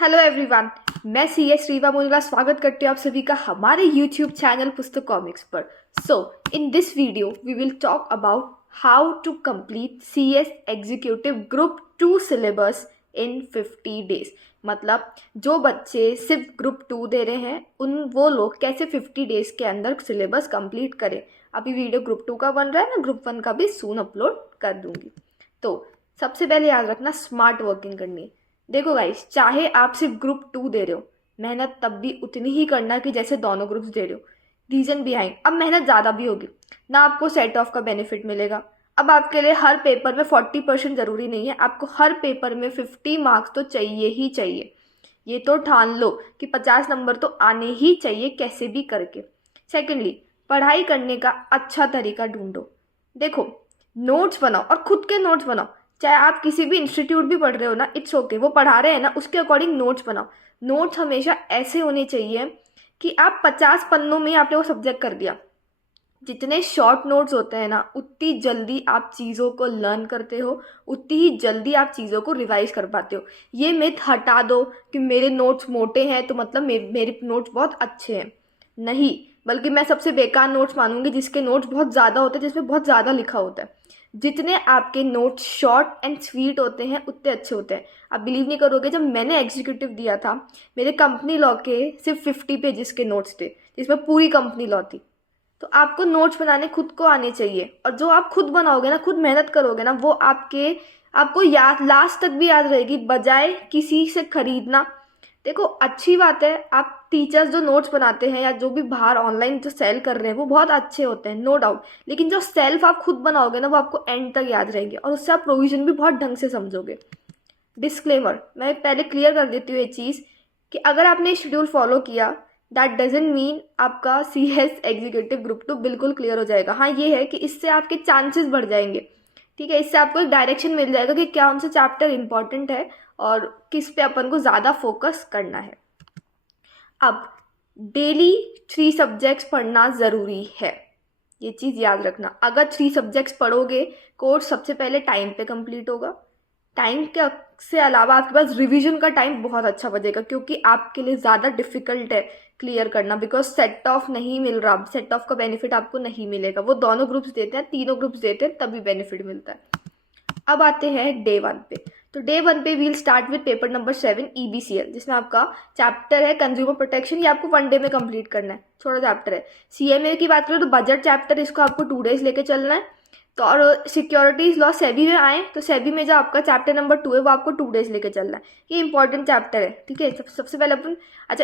Hello everyone, मैं CS Rewa मोनिला स्वागत करती हूँ आप सभी का हमारे यूट्यूब चैनल पुस्तक कॉमिक्स पर। In this video we will talk about how to complete CS executive group 2 syllabus in 50 days. मतलब जो बच्चे सिर्फ ग्रुप 2 दे रहे हैं वो लोग कैसे 50 डेज के अंदर सिलेबस कंप्लीट करें। अभी वीडियो ग्रुप 2 का बन रहा है, मैं ग्रुप 1 का भी सून अपलोड कर दूंगी। तो सबसे पहले याद रखना, स्मार्ट वर्किंग करनी है। देखो गाइस, चाहे आप सिर्फ ग्रुप 2 दे रहे हो, मेहनत तब भी उतनी ही करना कि जैसे दोनों ग्रुप्स दे रहे हो। रीजन बिहाइंड, अब मेहनत ज़्यादा भी होगी ना, आपको सेट ऑफ का बेनिफिट मिलेगा। अब आपके लिए हर पेपर में 40% ज़रूरी नहीं है, आपको हर पेपर में 50 मार्क्स तो चाहिए ही चाहिए। ये तो ठान लो कि 50 नंबर तो आने ही चाहिए कैसे भी करके। सेकेंडली, पढ़ाई करने का अच्छा तरीका ढूंढो। देखो, नोट्स बनाओ और खुद के नोट्स बनाओ। चाहे आप किसी भी इंस्टीट्यूट भी पढ़ रहे हो ना, इट्स ओके, वो पढ़ा रहे हैं ना, उसके अकॉर्डिंग नोट्स बनाओ। नोट्स हमेशा ऐसे होने चाहिए कि आप 50 पन्नों में आपने वो सब्जेक्ट कर दिया। जितने शॉर्ट नोट्स होते हैं ना, उतनी जल्दी आप चीज़ों को लर्न करते हो, उतनी ही जल्दी आप चीज़ों को रिवाइज कर पाते हो। ये मिथ हटा दो कि मेरे नोट्स मोटे हैं तो मतलब मेरे नोट्स बहुत अच्छे हैं। नहीं, बल्कि मैं सबसे बेकार नोट्स मानूंगी जिसके नोट्स बहुत ज़्यादा होते हैं, जिसमें बहुत ज़्यादा लिखा होता है। जितने आपके नोट्स शॉर्ट एंड स्वीट होते हैं उतने अच्छे होते हैं। आप बिलीव नहीं करोगे, जब मैंने एग्जीक्यूटिव दिया था, मेरे कंपनी लॉ के सिर्फ 50 पेजेस के नोट्स थे, जिसमें पूरी कंपनी लॉ थी। तो आपको नोट्स बनाने खुद को आने चाहिए, और जो आप खुद बनाओगे ना, खुद मेहनत करोगे ना, वो आपको याद लास्ट तक भी याद रहेगी, बजाय किसी से खरीदना। देखो, अच्छी बात है, आप टीचर्स जो नोट्स बनाते हैं या जो भी बाहर ऑनलाइन जो सेल कर रहे हैं वो बहुत अच्छे होते हैं, नो डाउट। लेकिन जो सेल्फ आप खुद बनाओगे ना, वो आपको एंड तक याद रहेंगे, और उससे आप प्रोविजन भी बहुत ढंग से समझोगे। डिस्क्लेमर, मैं पहले क्लियर कर देती हूँ ये चीज़ कि अगर आपने शेड्यूल फॉलो किया, दैट डजेंट मीन आपका CS एग्जीक्यूटिव ग्रुप 2 बिल्कुल क्लियर हो जाएगा। हाँ, ये है कि इससे आपके चांसेस बढ़ जाएंगे। ठीक है, इससे आपको एक डायरेक्शन मिल जाएगा कि कौन सा चैप्टर इंपॉर्टेंट है और किस पे अपन को ज़्यादा फोकस करना है। अब डेली 3 सब्जेक्ट्स पढ़ना ज़रूरी है, ये चीज़ याद रखना। अगर 3 सब्जेक्ट्स पढ़ोगे, कोर्स सबसे पहले टाइम पे कंप्लीट होगा। टाइम के से अलावा आपके पास रिवीजन का टाइम बहुत अच्छा बचेगा, क्योंकि आपके लिए ज़्यादा डिफिकल्ट है क्लियर करना, बिकॉज सेट ऑफ नहीं मिल रहा। सेट ऑफ का बेनिफिट आपको नहीं मिलेगा, वो दोनों ग्रुप्स देते हैं, तीनों ग्रुप्स देते हैं, तभी बेनिफिट मिलता है। अब आते हैं डे 1 पे। तो डे 1 पे we'll start with paper number 7 EBCL, जिसमें आपका चैप्टर है कंज्यूमर प्रोटेक्शन। ये आपको 1 डे में कंप्लीट करना है, छोटा चैप्टर है। CMA की बात करें तो बजट चैप्टर, इसको आपको 2 डेज लेके चलना है। तो और सिक्योरिटीज लॉ सेबी में आए तो सेबी में जो आपका चैप्टर नंबर 2 है वो आपको 2 डेज लेके चलना है। ये इंपॉर्टेंट चैप्टर है, ठीक है। सबसे पहले अपन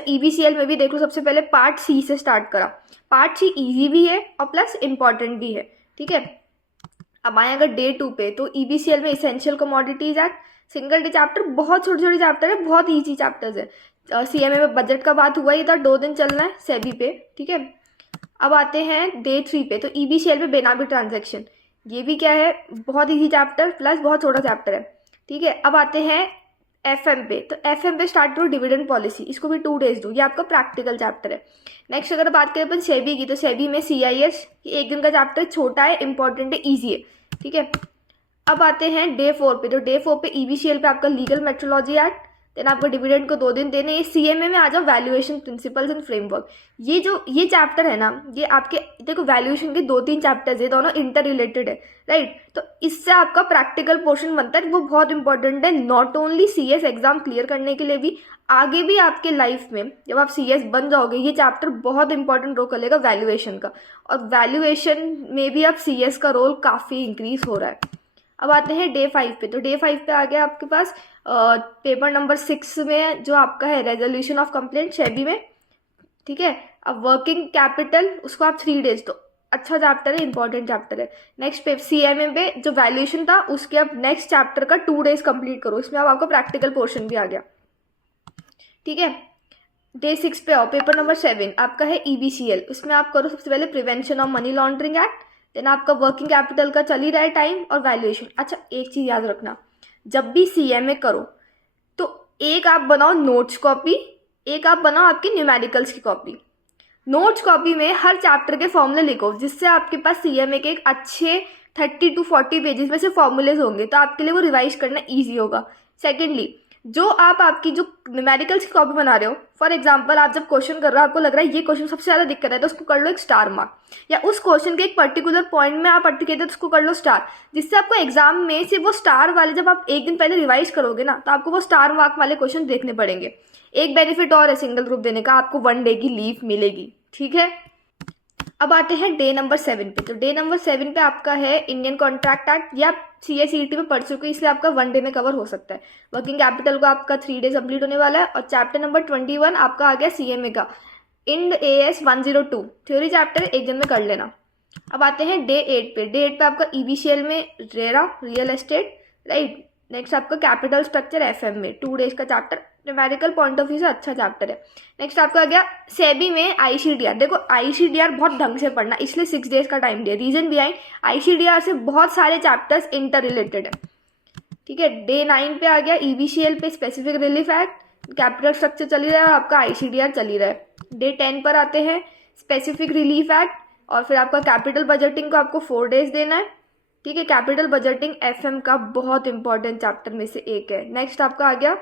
EBCL में भी देख लो, सबसे पहले पार्ट C से स्टार्ट करा। पार्ट C ईजी भी है और प्लस इंपॉर्टेंट भी है, ठीक है। अब आए अगर डे 2 पे, तो EBCL में essential commodities act, single day chapter, बहुत छोटे छोटे चैप्टर है, बहुत ईजी चैप्टर्स है। CMA में बजट का बात हुआ ही था, 2 दिन चलना है सेबी पे, ठीक है। अब आते हैं डे 3 पे, तो EBCL में बेनामी ट्रांजेक्शन, ये भी क्या है, बहुत ईजी चैप्टर प्लस बहुत छोटा चैप्टर है, ठीक है। अब आते हैं FM पे, तो FM पे स्टार्ट करो डिविडेंड पॉलिसी, इसको भी 2 डेज दो, ये आपका प्रैक्टिकल चैप्टर है। नेक्स्ट अगर बात करें अपन सेबी की, तो सेबी में CIS, ये 1 दिन का चैप्टर, छोटा है, इंपॉर्टेंट है, ईजी है, ठीक है। अब आते हैं डे 4 पे, तो डे 4 पे EBCL पे आपका लीगल मेट्रोलॉजी एक्ट, देन आपको डिविडेंड को 2 दिन देने। ये CMA में आ जाओ, वैल्यूएशन प्रिंसिपल्स एंड फ्रेमवर्क। ये चैप्टर है ना, ये आपके देखो वैल्यूएशन के 2-3 चैप्टर्स है, दोनों इंटर रिलेटेड है, राइट। तो इससे आपका प्रैक्टिकल पोर्शन बनता है, वो बहुत इंपॉर्टेंट है, not only CS exam clear करने के लिए भी, आगे भी आपके लाइफ में जब आप CS बन जाओगे, ये चैप्टर बहुत इंपॉर्टेंट रोल करेगा वैल्यूएशन का। और वैल्यूएशन में भी अब CS का रोल काफ़ी इंक्रीज हो रहा है। अब आते हैं डे 5 पे, तो डे 5 पे आ गया आपके पास पेपर नंबर 6 में जो आपका है रेजोल्यूशन ऑफ कंप्लेंट सेबी में, ठीक है। अब वर्किंग कैपिटल, उसको आप 3 डेज दो, अच्छा चैप्टर है, इंपॉर्टेंट चैप्टर है। नेक्स्ट पे CMA पे जो वैल्यूएशन था, उसके अब नेक्स्ट चैप्टर का 2 डेज कंप्लीट करो, इसमें अब आपका प्रैक्टिकल पोर्शन भी आ गया, ठीक है। डे 6 पे आओ, पेपर नंबर 7 आपका है EBCL, उसमें आप करो सबसे पहले prevention of money laundering act, then आपका वर्किंग कैपिटल का चल ही रहा है टाइम, और वैल्यूएशन। अच्छा, एक चीज़ याद रखना, जब भी CMA करो तो एक आप बनाओ नोट्स कॉपी, एक आप बनाओ आपकी न्यूमेरिकल्स की कॉपी। नोट्स कॉपी में हर चैप्टर के फॉर्मूले लिखो, जिससे आपके पास CMA के एक अच्छे 30 to 40 पेजेस में से फॉर्मूलेज होंगे, तो आपके लिए वो रिवाइज करना ईजी होगा। सेकेंडली, जो आप आपकी जो न्यूमेरिकल्स की कॉपी बना रहे हो, फॉर एग्जांपल आप जब क्वेश्चन कर रहे हो, आपको लग रहा है ये क्वेश्चन सबसे ज़्यादा दिक्कत है, तो उसको कर लो एक स्टार मार्क, या उस क्वेश्चन के एक पर्टिकुलर पॉइंट में आप अटके थे तो उसको कर लो स्टार, जिससे आपको एग्जाम में से वो स्टार वाले, जब आप एक दिन पहले रिवाइज करोगे ना, तो आपको वो स्टार मार्क वाले क्वेश्चन देखने पड़ेंगे। एक बेनिफिट और है सिंगल ग्रुप देने का, आपको 1 डे की लीव मिलेगी, ठीक है। अब आते हैं डे नंबर 7 पे। तो डे नंबर 7 पे आपका है इंडियन कॉन्ट्रैक्ट एक्ट, या CA/CET में पढ़ चुके, इसलिए आपका 1 डे में कवर हो सकता है। वर्किंग कैपिटल का आपका 3 डेज कंप्लीट होने वाला है। और चैप्टर नंबर 21 आपका आ गया CMA का, इंड AS 102 थ्योरी चैप्टर, एक दिन में कर लेना। अब आते हैं डे 8 पे। डे 8 पे आपका EBCL में RERA real estate, right. Next आपका कैपिटल स्ट्रक्चर FM में 2 डेज का chapter, numerical point of view से अच्छा चैप्टर है। नेक्स्ट आपका आ गया सेबी में ICDR। देखो ICDR बहुत ढंग से पढ़ना, इसलिए 6 डेज का टाइम दिया। रीजन बिहाइंड, ICDR से बहुत सारे चैप्टर्स इंटर रिलेटेड है, ठीक है। डे 9 पे आ गया EBCL पे specific relief act, capital structure चल ही रहा है, आपका ICDR चल ही रहा है। डे 10 पर आते हैं स्पेसिफिक रिलीफ एक्ट, और फिर आपका कैपिटल बजटिंग को आपको 4 डेज देना है, ठीक है। कैपिटल बजटिंग FM का बहुत इंपॉर्टेंट चैप्टर में से एक है। नेक्स्ट आपका आ गया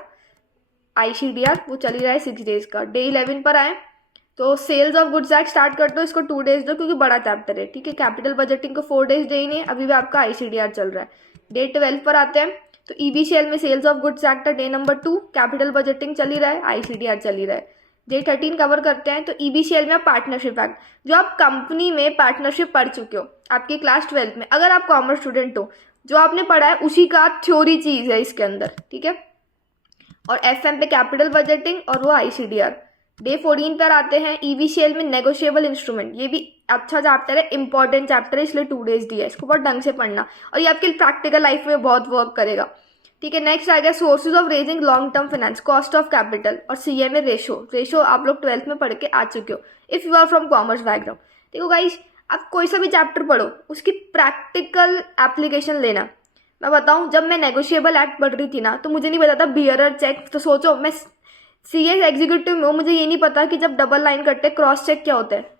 ICDR, वो चल ही रहा है 6 डेज का। डे 11 पर आए तो sales of goods act start कर दो, इसको 2 डेज दो क्योंकि बड़ा चैप्टर है, ठीक है। कैपिटल बजटिंग को 4 डेज दे ही नहीं, अभी भी आपका ICDR चल रहा है। डे 12 पर आते हैं तो EBCL में सेल्स ऑफ गुड्स एक्ट है डे नंबर 2, कैपिटल बजटिंग चल ही रहा है, ICDR चल ही रहा है। डे 13 कवर करते हैं तो EBCL में पार्टनरशिप एक्ट, जो आप कंपनी में पार्टनरशिप पढ़ चुके हो आपकी क्लास 12 में, अगर आप कॉमर्स स्टूडेंट हो, जो आपने पढ़ा है उसी का थ्योरी चीज़ है इसके अंदर, ठीक है। और FM पे कैपिटल बजटिंग और वो ICDR। डे 14 पर आते हैं EBCL में नेगोशिएबल इंस्ट्रूमेंट, ये भी अच्छा चैप्टर है, इंपॉर्टेंट चैप्टर है, इसलिए 2 डेज दिया है, इसको बहुत ढंग से पढ़ना और ये आपकी प्रैक्टिकल लाइफ में बहुत वर्क करेगा, ठीक है। नेक्स्ट आ गया sources of raising long term finance, cost of capital और CMA रेशो आप लोग 12th में पढ़ के आ चुके हो if you are from commerce background. देखो गाइस, आप कोई सा भी चैप्टर पढ़ो, उसकी प्रैक्टिकल एप्लीकेशन लेना। मैं बताऊं, जब मैं नेगोशिएबल एक्ट पढ़ रही थी ना, तो मुझे नहीं पता था बियरर चेक, तो सोचो मैं CS एग्जीक्यूटिव में हूँ, मुझे ये नहीं पता कि जब डबल लाइन कटते क्रॉस चेक क्या होता है।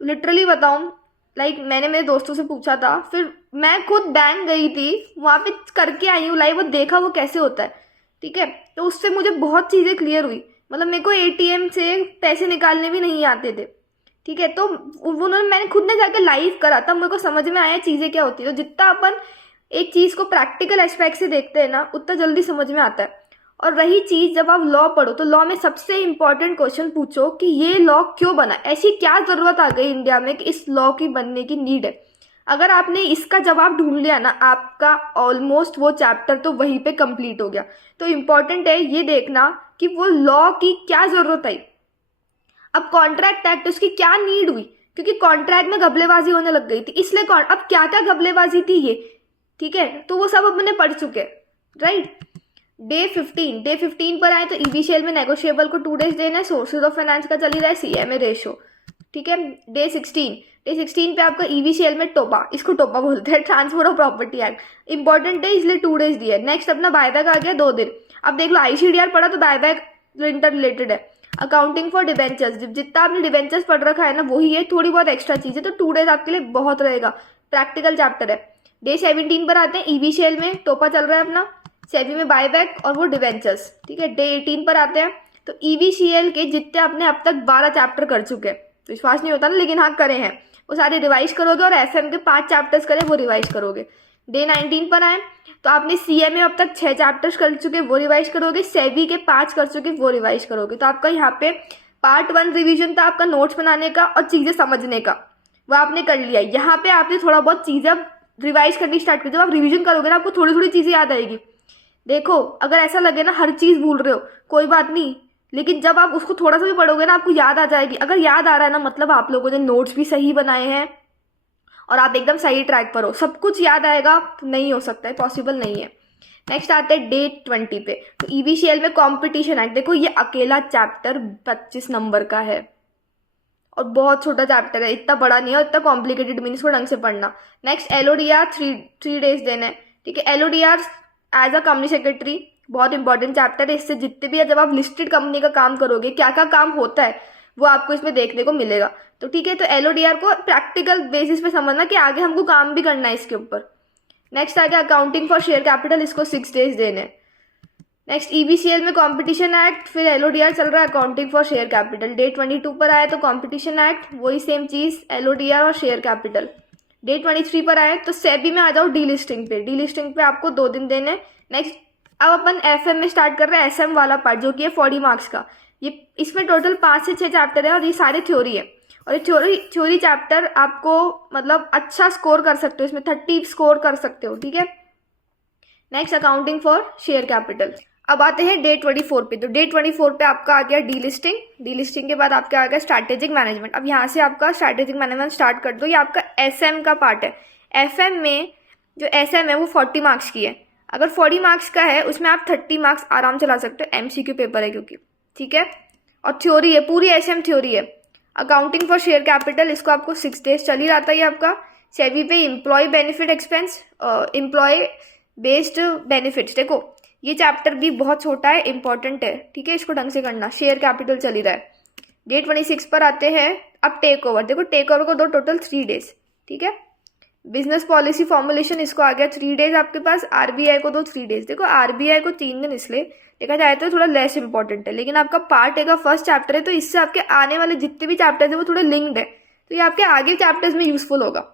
लिटरली बताऊं, लाइक मैंने मेरे दोस्तों से पूछा था, फिर मैं खुद बैंक गई थी, वहाँ पे करके आई हूँ लाइव, वो देखा वो कैसे होता है, ठीक है। तो उससे मुझे बहुत चीज़ें क्लियर हुई, मतलब मेरे को ATM से पैसे निकालने भी नहीं आते थे, ठीक है। तो उन्होंने, मैंने खुद ने जाके लाइव करा, तब मेरे को समझ में आया चीज़ें क्या होती है। तो जितना अपन एक चीज़ को प्रैक्टिकल एस्पेक्ट से देखते हैं ना, उतना जल्दी समझ में आता है। और वही चीज़ जब आप लॉ पढ़ो, तो लॉ में सबसे इंपॉर्टेंट क्वेश्चन पूछो कि ये लॉ क्यों बना, ऐसी क्या ज़रूरत आ गई इंडिया में कि इस लॉ की बनने की नीड है। अगर आपने इसका जवाब ढूंढ लिया ना, आपका ऑलमोस्ट वो चैप्टर तो वहीं पे कंप्लीट हो गया। तो इम्पॉर्टेंट है ये देखना कि वो लॉ की क्या ज़रूरत आई। अब कॉन्ट्रैक्ट एक्ट, उसकी क्या नीड हुई, क्योंकि कॉन्ट्रैक्ट में घपलेबाजी होने लग गई थी, इसलिए अब क्या क्या घपलेबाजी थी ये, ठीक है, तो वो सब अपने पढ़ चुके, राइट। डे 15 पर आए तो EBCL में नेगोशिएबल को 2 डेज देना है, सोर्सेज ऑफ फाइनेंस का चल ही रहा है, CMA रेशो, ठीक है। डे 16 पे आपका EBCL में टोपा, इसको टोपा बोलते हैं, transfer of property act, important है इसलिए 2 डेज दिया है। नेक्स्ट अपना बायबैक आ गया 2 दिन। अब देख लो ICDR पढ़ा तो बायबैक इंटर रिलेटेड है। अकाउंटिंग फॉर डिबेंचर्स, जितना आपने डिबेंचर्स पढ़ रखा है ना, वही है, थोड़ी बहुत एक्स्ट्रा चीज़ है, तो 2 डेज आपके लिए बहुत रहेगा, प्रैक्टिकल चैप्टर है। डे 17 पर आते हैं EBCL में टोपा चल रहा है अपना, सेबी में बायबैक और वो डिवेंचर्स, ठीक है। डे 18 पर आते हैं तो EBCL के जितने आपने अब तक 12 चैप्टर कर चुके हैं, तो विश्वास नहीं होता ना, लेकिन हाँ करे हैं, वो सारे रिवाइज करोगे, और FM के 5 चैप्टर्स करें वो रिवाइज करोगे। डे 19 पर आए तो आपने CMA अब तक 6 चैप्टर्स कर चुके, वो रिवाइज करोगे, सेबी के 5 कर चुके, वो रिवाइज करोगे। तो आपका यहाँ पे पार्ट 1 रिविजन था आपका नोट्स बनाने का और चीज़ें समझने का, वो आपने कर लिया। यहाँ पे आपने थोड़ा बहुत चीज़ें अब रिवाइज करनी स्टार्ट कर, जब आप रिविजन करोगे ना, आपको थोड़ी थोड़ी चीज़ें याद आएगी। देखो, अगर ऐसा लगे ना हर चीज़ भूल रहे हो, कोई बात नहीं, लेकिन जब आप उसको थोड़ा सा भी पढ़ोगे ना, आपको याद आ जाएगी। अगर याद आ रहा है ना, मतलब आप लोगों ने नोट्स भी सही बनाए हैं और आप एकदम सही ट्रैक पर हो, सब कुछ याद आएगा नहीं हो सकता है, पॉसिबल नहीं है। नेक्स्ट आते हैं डे 20 पे, तो EBCL में कॉम्पिटिशन एक्ट, देखो ये अकेला चैप्टर 25 नंबर का है और बहुत छोटा चैप्टर है, इतना बड़ा नहीं है, इतना कॉम्प्लिकेटेड मीन्स को ढंग से पढ़ना। नेक्स्ट LODR 3 डेज देना है, ठीक है। LODR as a company secretary बहुत इंपॉर्टेंट चैप्टर है, इससे जितने भी है, जब आप लिस्टेड कंपनी का काम करोगे, क्या क्या काम होता है वो आपको इसमें देखने को मिलेगा। तो ठीक है, तो LODR को प्रैक्टिकल बेसिस पे समझना कि आगे हमको काम भी करना है इसके ऊपर। नेक्स्ट आ गया अकाउंटिंग फॉर शेयर कैपिटल, इसको 6 डेज देने। नेक्स्ट ईबीसीएल में कंपटीशन एक्ट, फिर एलओडीआर चल रहा है accounting for share capital. Day 22 पर आए तो कंपटीशन एक्ट, वही सेम चीज एलओडीआर और शेयर कैपिटल। डे 23 पर आए तो सेबी में आ जाओ डीलिस्टिंग पे। डीलिस्टिंग पे आपको 2 दिन देने। नेक्स्ट अब अपन एफएम में स्टार्ट कर रहे हैं, एसएम वाला पार्ट जो कि है 40 मार्क्स का। ये इसमें टोटल 5 से 6 चैप्टर है और ये सारे थ्योरी है। और ये थ्योरी चैप्टर आपको मतलब अच्छा स्कोर कर सकते हो, इसमें 30 स्कोर कर सकते हो, ठीक है। Next accounting for share capital. अब आते हैं डे 24 पे। तो डे 24 पे आपका आ गया डीलिस्टिंग। डीलिस्टिंग के बाद आपका आ गया स्ट्रैटेजिक मैनेजमेंट। अब यहाँ से आपका स्ट्रैटेजिक मैनेजमेंट स्टार्ट कर दो। ये आपका एसएम का पार्ट है। एफएम में जो एसएम है वो 40 मार्क्स की है। अगर 40 मार्क्स का है उसमें आप 30 मार्क्स आराम से ला सकते हो, एमसीक्यू पेपर है क्योंकि, ठीक है। और थ्योरी है, पूरी एसएम थ्योरी है। अकाउंटिंग फॉर शेयर कैपिटल, इसको आपको 6 डेज चल ही रहता है आपका। सेबी पे employee benefit expense, employee based benefits. देखो ये चैप्टर भी बहुत छोटा है, इंपॉर्टेंट है, ठीक है, इसको ढंग से करना। शेयर कैपिटल चल ही रहा है। डे 26 पर आते हैं। अब टेक ओवर। देखो टेक ओवर को दो टोटल 3 डेज, ठीक है। बिजनेस पॉलिसी फॉर्मुलेशन, इसको आ गया 3 डेज आपके पास। आरबीआई को दो 3 डेज। देखो आरबीआई को 3 दिन इसलिए देखा जाए तो थोड़ा लेस इंपॉर्टेंट है, लेकिन आपका पार्ट ए का फर्स्ट चैप्टर है तो इससे आपके आने वाले जितने भी चैप्टर्स है वो थोड़े लिंक्ड है, तो ये आपके आगे चैप्टर्स में यूजफुल होगा।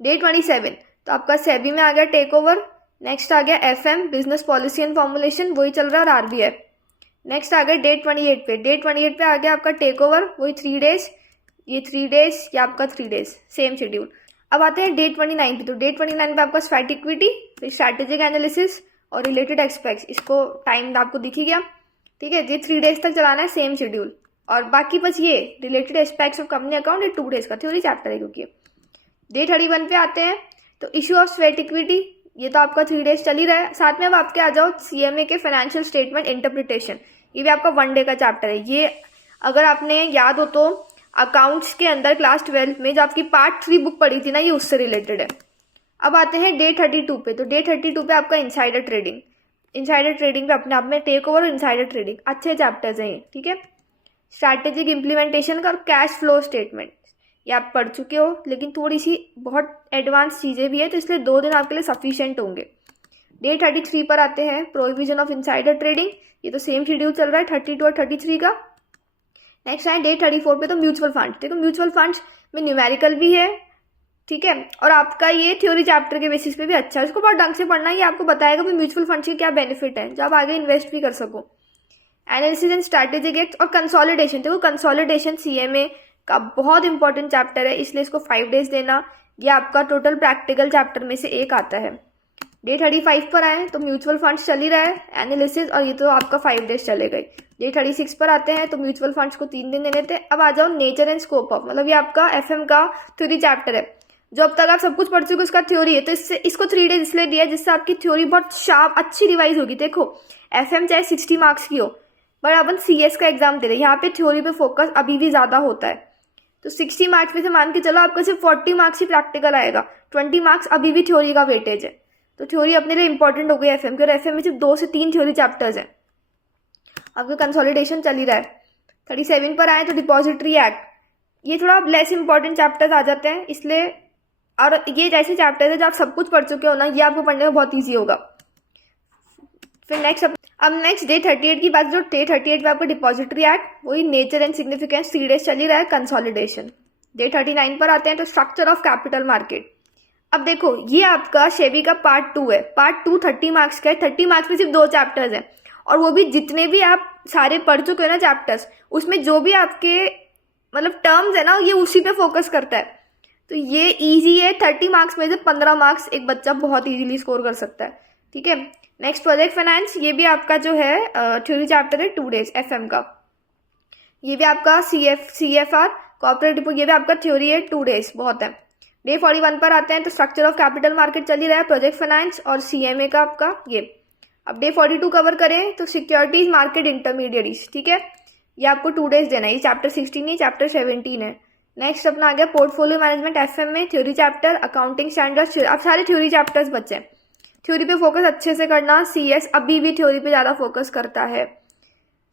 डे 27 तो आपका सेबी में आ गया टेक ओवर। नेक्स्ट आ गया FM, business policy and formulation, वही चल रहा है, और आरबीआई। नेक्स्ट आ गया डे 28 पे। डे 28 पे आ गया आपका टेक ओवर, वही 3 डेज, ये 3 डेज, ये आपका 3 डेज, सेम शेड्यूल। अब आते हैं डे 29 पे। तो डे 29 पे आपका स्वेट इक्विटी, फिर स्ट्रैटेजिक एनालिसिस और रिलेटेड एक्सपेक्ट्स, इसको टाइम आपको दिख ही गया, ठीक है। ये 3 डेज तक चलाना है, सेम शेड्यूल। और बाकी बस ये related aspects of company account, ये 2 डेज का थ्योरी चैप्टर है क्योंकि। डे 31 पे आते हैं तो इशू ऑफ स्वेट इक्विटी, ये तो आपका 3 डेज चल ही रहा है। साथ में अब आपके आ जाओ सीएमए के फाइनेंशियल स्टेटमेंट इंटरप्रिटेशन, ये भी आपका 1 डे का चैप्टर है। ये अगर आपने याद हो तो अकाउंट्स के अंदर क्लास 12 में जो आपकी पार्ट 3 बुक पढ़ी थी ना, ये उससे रिलेटेड है। अब आते हैं डे 32 पे। तो डे 32 पे आपका इनसाइडर ट्रेडिंग। इनसाइडर ट्रेडिंग पे अपने आप में टेक ओवर और इनसाइडर ट्रेडिंग अच्छे चैप्टर्स हैं ये, ठीक है। स्ट्रैटेजिक इम्प्लीमेंटेशन का और कैश फ्लो स्टेटमेंट, ये आप पढ़ चुके हो, लेकिन थोड़ी सी बहुत एडवांस चीज़ें भी है तो इसलिए 2 दिन आपके लिए सफिशिएंट होंगे। डे 33 पर आते हैं प्रोहिबिशन ऑफ इनसाइडर ट्रेडिंग, ये तो सेम शेड्यूल चल रहा है 32 और 33 का। नेक्स्ट है डे 34 पे तो म्यूचुअल फंड। देखो म्यूचुअल फंड्स में न्यूमेरिकल भी है, ठीक है, और आपका ये थ्योरी चैप्टर के बेसिस पे भी अच्छा है, इसको बहुत ढंग से पढ़ना है। ये आपको बताएगा भी म्यूचुअल फंड्स के क्या बेनिफिट है, जो आप आगे इन्वेस्ट भी कर सको। एनालिसिस एंड स्ट्रैटेजिक एक्ट और कंसोलिडेशन। देखो कंसोलिडेशन सीएमए का बहुत इंपॉर्टेंट चैप्टर है, इसलिए इसको 5 डेज देना। ये आपका टोटल प्रैक्टिकल चैप्टर में से एक आता है। डे 35 पर आए तो म्यूचुअल फंड्स चल ही रहा है, एनालिसिस, और ये तो आपका 5 डेज चले गए। डे 36 पर आते हैं तो म्यूचुअल फंड्स को 3 दिन देने थे। अब आ जाओ नेचर एंड स्कोप ऑफ, मतलब ये आपका एफएम का थ्योरी चैप्टर है। जो अब तक आप सब कुछ पढ़ चुके उसका थ्योरी है, तो इसको 3 डेज इसलिए दिया जिससे आपकी थ्योरी बहुत शार्प अच्छी रिवाइज होगी। देखो एफएम चाहे 60 मार्क्स की हो, बट अपन सीएस का एग्जाम दे रहे हैं, यहाँ पे थ्योरी पे फोकस अभी भी ज्यादा होता है। तो 60 मार्क्स में से मान के चलो आपका सिर्फ 40 मार्क्स ही प्रैक्टिकल आएगा, 20 मार्क्स अभी भी थ्योरी का वेटेज है। तो थ्योरी अपने लिए इंपॉर्टेंट हो गई एफएम के, और एफएम में सिर्फ 2 से 3 थ्योरी चैप्टर्स हैं। आपका कंसोलिडेशन चल ही रहा है। 37 पर आए तो डिपॉजिटरी एक्ट, ये थोड़ा लेस इंपॉर्टेंट चैप्टर्स आ जाते हैं इसलिए, और ये जैसे चैप्टर्स है जो आप सब कुछ पढ़ चुके हो ना, ये आपको पढ़ने में बहुत ईजी होगा। फिर नेक्स्ट डे 38 की बात, जो डे 38 पे आपका डिपॉजिटरी एक्ट, वही नेचर एंड सिग्निफिकेंस 3 डेज चल ही रहा है, कंसोलिडेशन। डे 39 पर आते हैं तो स्ट्रक्चर ऑफ कैपिटल मार्केट। अब देखो ये आपका सेबी का पार्ट 2 है। पार्ट 2 30 मार्क्स का है, 30 मार्क्स में सिर्फ 2 चैप्टर्स हैं, और वो भी जितने भी आप सारे पढ़ चुके हो ना चैप्टर्स, उसमें जो भी आपके मतलब टर्म्स है ना, ये उसी पे फोकस करता है। तो ये ईजी है, 30 मार्क्स में से 15 मार्क्स एक बच्चा बहुत ईजिली स्कोर कर सकता है, ठीक है। नेक्स्ट प्रोजेक्ट फाइनेंस, ये भी आपका जो है थ्योरी चैप्टर है 2 डेज एफएम का। ये भी आपका सीएफआर कॉर्पोरेट डिपो, ये भी आपका थ्योरी है 2 डेज, बहुत है। डे 41 पर आते हैं तो स्ट्रक्चर ऑफ कैपिटल मार्केट चल ही रहा है, प्रोजेक्ट फाइनेंस और सीएमए का आपका ये। अब डे 42 कवर करें तो सिक्योरिटीज मार्केट इंटरमीडिएरीज, ठीक है, ये आपको 2 डेज देना है। ये चैप्टर 16 नहीं, चैप्टर 17 है। नेक्स्ट अपना आ गया पोर्टफोलियो मैनेजमेंट एफएम में थ्योरी चैप्टर, अकाउंटिंग स्टैंडर्ड्स, अब सारे थ्योरी चैप्टर्स बचे। थ्योरी पे फोकस अच्छे से करना। सीएस अभी भी थ्योरी पे ज़्यादा फोकस करता है।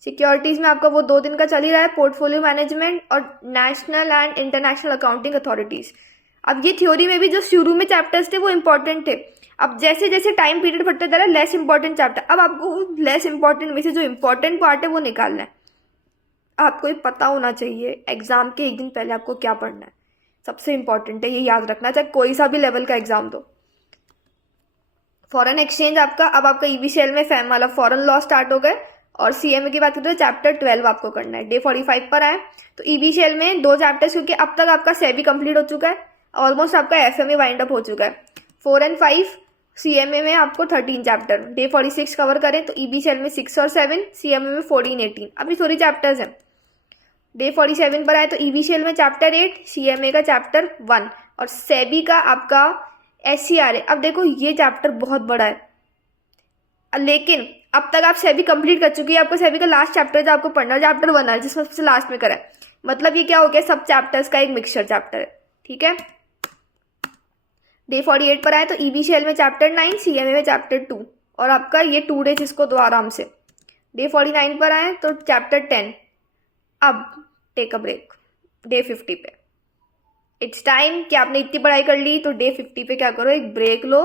सिक्योरिटीज में आपका वो 2 दिन का चल ही रहा है, पोर्टफोलियो मैनेजमेंट और national and international accounting authorities. अब ये थ्योरी में भी जो शुरू में चैप्टर्स थे वो इंपॉर्टेंट थे, अब जैसे जैसे टाइम पीरियड बढ़ता जा रहा है, लेस इंपॉर्टेंट चैप्टर, अब आपको लेस इंपॉर्टेंट में से जो इंपॉर्टेंट पार्ट है वो निकालना है। आपको ये पता होना चाहिए एग्जाम के एक दिन पहले आपको क्या पढ़ना है, सबसे इंपॉर्टेंट है, ये याद रखना, चाहे कोई सा भी लेवल का एग्जाम दो। फॉरेन एक्सचेंज आपका, अब आपका ईबीसीएल में फैम वाला फॉरेन लॉ स्टार्ट हो गए, और सीएमए की बात करते हैं चैप्टर 12 आपको करना है। डे 45 पर आए तो ईबीसीएल में 2 चैप्टर्स, क्योंकि अब तक आपका सेबी कंप्लीट हो चुका है, ऑलमोस्ट आपका एफएमए वाइंड अप हो चुका है। 4 और 5 सीएमए में आपको 13 चैप्टर, डे 46 कवर करें तो ईबीसीएल में 6 और 7, सीएमए में 14, 18, अभी थोड़ी चैप्टर्स हैं। डे 47 पर आए तो ईबीसीएल में चैप्टर 8, सीएमए का चैप्टर 1 और सेबी का आपका एससीआर है। अब देखो ये चैप्टर बहुत बड़ा है, लेकिन अब तक आप सेबी कंप्लीट कर चुकी है, आपको सेबी का लास्ट चैप्टर जो आपको पढ़ना है चैप्टर 1 है, जिसमें सबसे लास्ट में करा है, मतलब ये क्या हो गया, सब चैप्टर्स का एक मिक्सचर चैप्टर है, ठीक है। डे 48 पर आए तो ईबीसीएल में चैप्टर 9, सीएमए में चैप्टर 2, और आपका ये 2 डेज इसको दो आराम से। डे 49 पर आए तो चैप्टर 10। अब टेक अ ब्रेक डे 50 पे, इट्स टाइम कि आपने इतनी पढ़ाई कर ली तो डे 50 पे क्या करो, एक ब्रेक लो,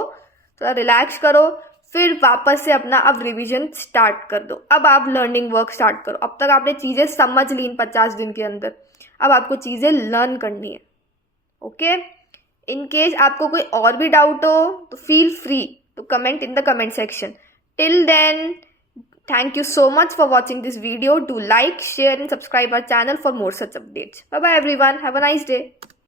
थोड़ा रिलैक्स करो, फिर वापस से अपना अब रिवीजन स्टार्ट कर दो। अब आप लर्निंग वर्क स्टार्ट करो। अब तक आपने चीज़ें समझ ली इन 50 दिन के अंदर, अब आपको चीज़ें लर्न करनी है, ओके। इन केस आपको कोई और भी डाउट हो तो feel free to comment in the comment section. Till then, thank you so much for watching this video. Do like, share and subscribe our channel for more such updates. Bye bye everyone. Have a nice day.